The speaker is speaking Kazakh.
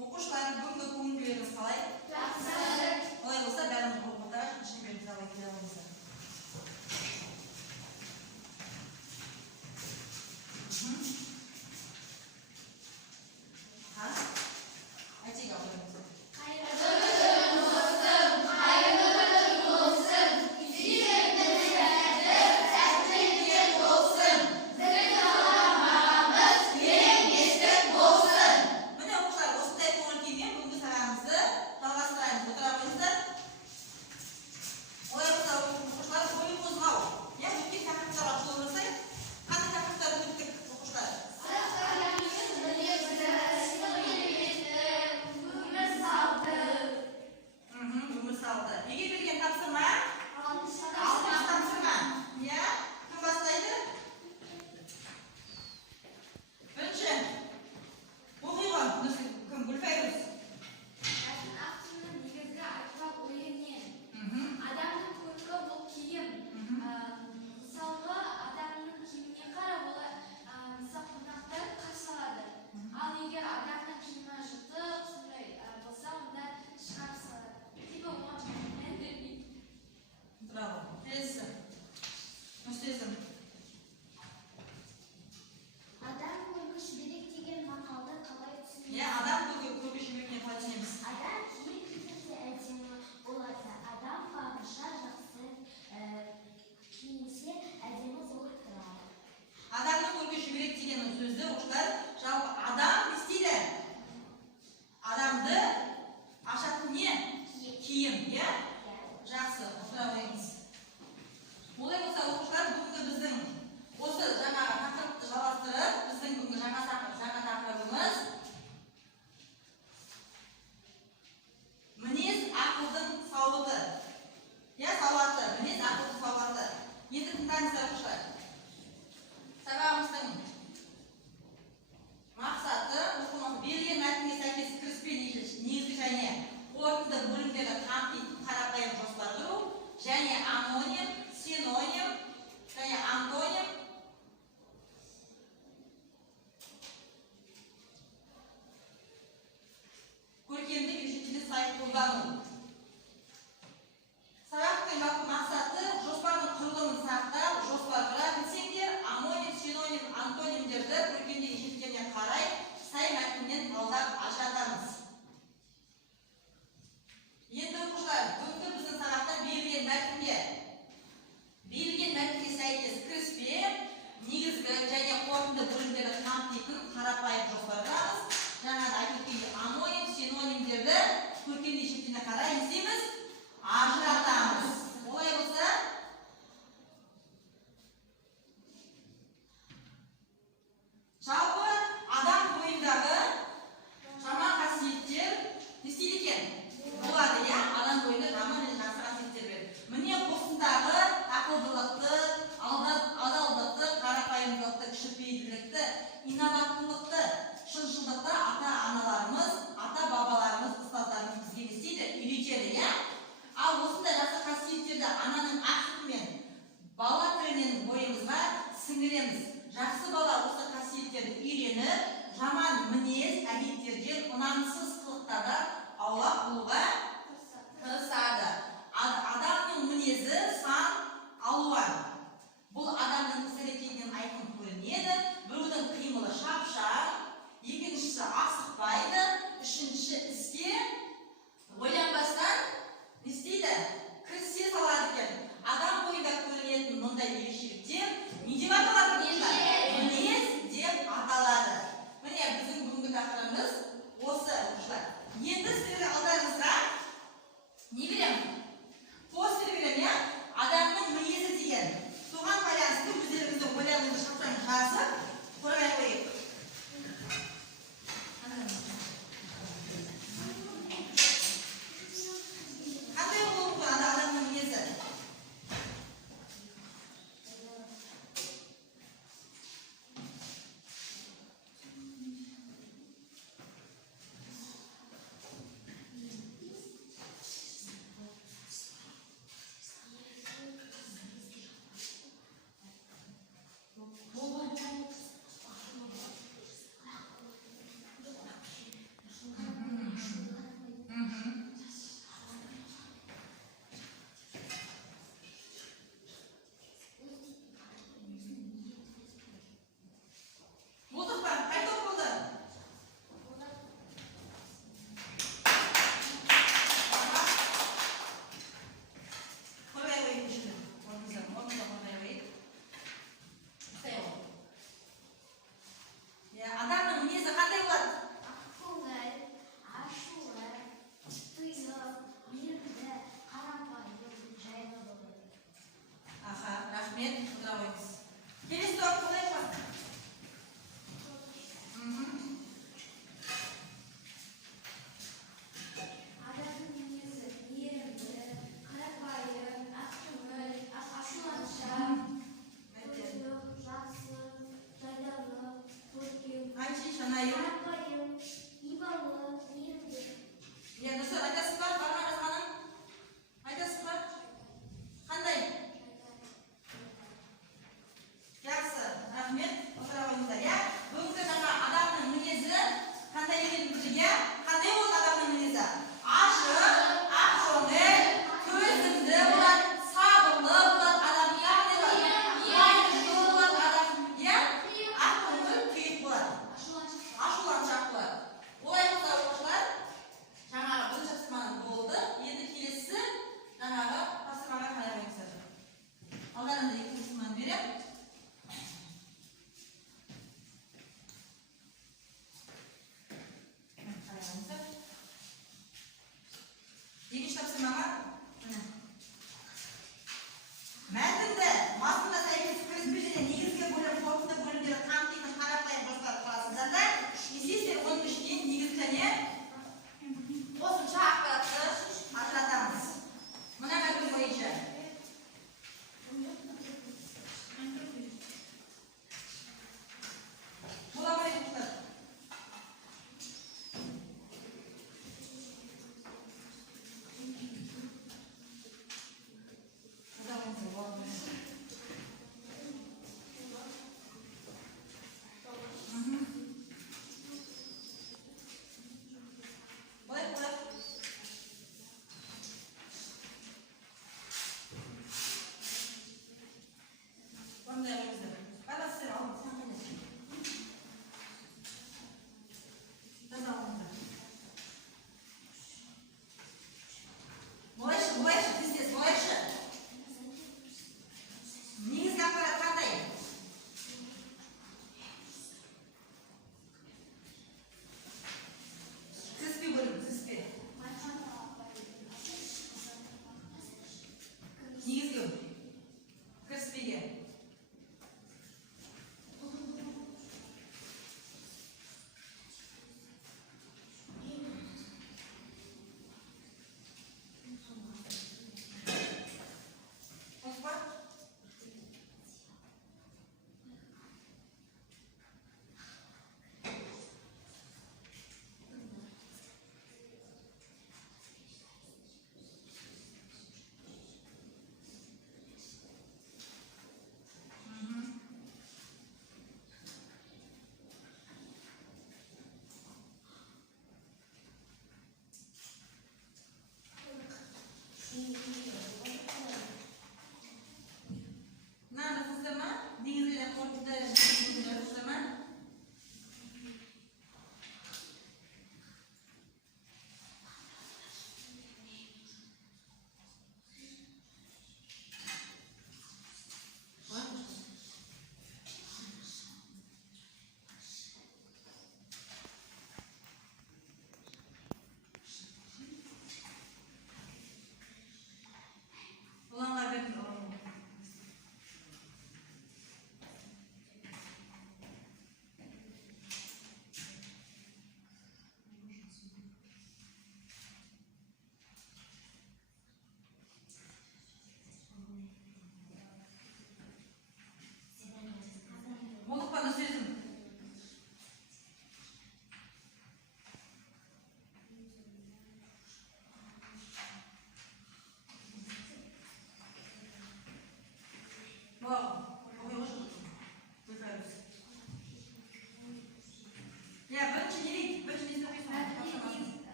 Оқушылар, бүгінгі көңіл-күйіңіз қалай? Жақсы. Олай болса, бәріміз оқуға шеберімізді ала келе аламыз. Айтайық аударыңыз. Адамның көркі жіберек деген сөзді оқушылар жалпы адам не істейді? Адамды ашатын не? Киім, иә? Жақсы, отыра қойыңыз. Олай болса, оқушылар бүгінгі біздің осы жаңағы тақырыпты жалғастырып, біздің бүгінгі жаңа тақырыбымыз мінез ақылдың сауаты. Я сауаты, мінез ақылдың сауаты. Енді тыңдаңыздар оқушылар. Сабағымыздың мақсаты оқулмасы берілген мәтінге сәйкес кіріспе негізгі және қорытынды бөлімдерді қамтитын қарапайым жоспар құру және аноним, синоним және антоним көркемдік ерекшелігіне сай қолдану. Сабақтың мақсаты жоспардың құрылымын сақтап, жоспар құра білсеңдер, аноним, синоним, антонимдерді көркемдік ерекшеліктеріне қарай сай мәтіннен талдап ажыратамыз. Енді оқушылар, бүгінгі біздің сабақта берілген мәтінге сәйкес кіріспе, негізгі және қорытынды бөлімдерді қамтитын қарапайым жоспар құрамыз. Жаңа айтып өткендей аноним, синонимдерді көркемдік ерекшеліктеріне қарай не істейміз? Ажыратамыз. Олай болса, жалпы адам бойындағы жаман қасиеттер не істейді екен? Болады, иә? Адам бойында жаман және жақсы қасиеттер бар. Міне осындағы ақылдылықты, адалдықты, қарапайымдылықты, кішіпейілділікті, инабаттылықты, шыншылдықты ата-аналарымыз, ата-бабаларымыз, ұстаздарымыз бізге не істейді? Үйретеді, иә? Ал осындай жақсы қасиеттерді ананың ақ сүтімен, бала тілінен бойымызға сіңіреміз. Жақсы бала осы қасиеттерді үйреніп, жаман мінез, әдеттерден, ұнамсыз қылықтардан аулақ болуға тырысады. Адамның мінезі сан алуан. Бұл адамның іс-әрекетіне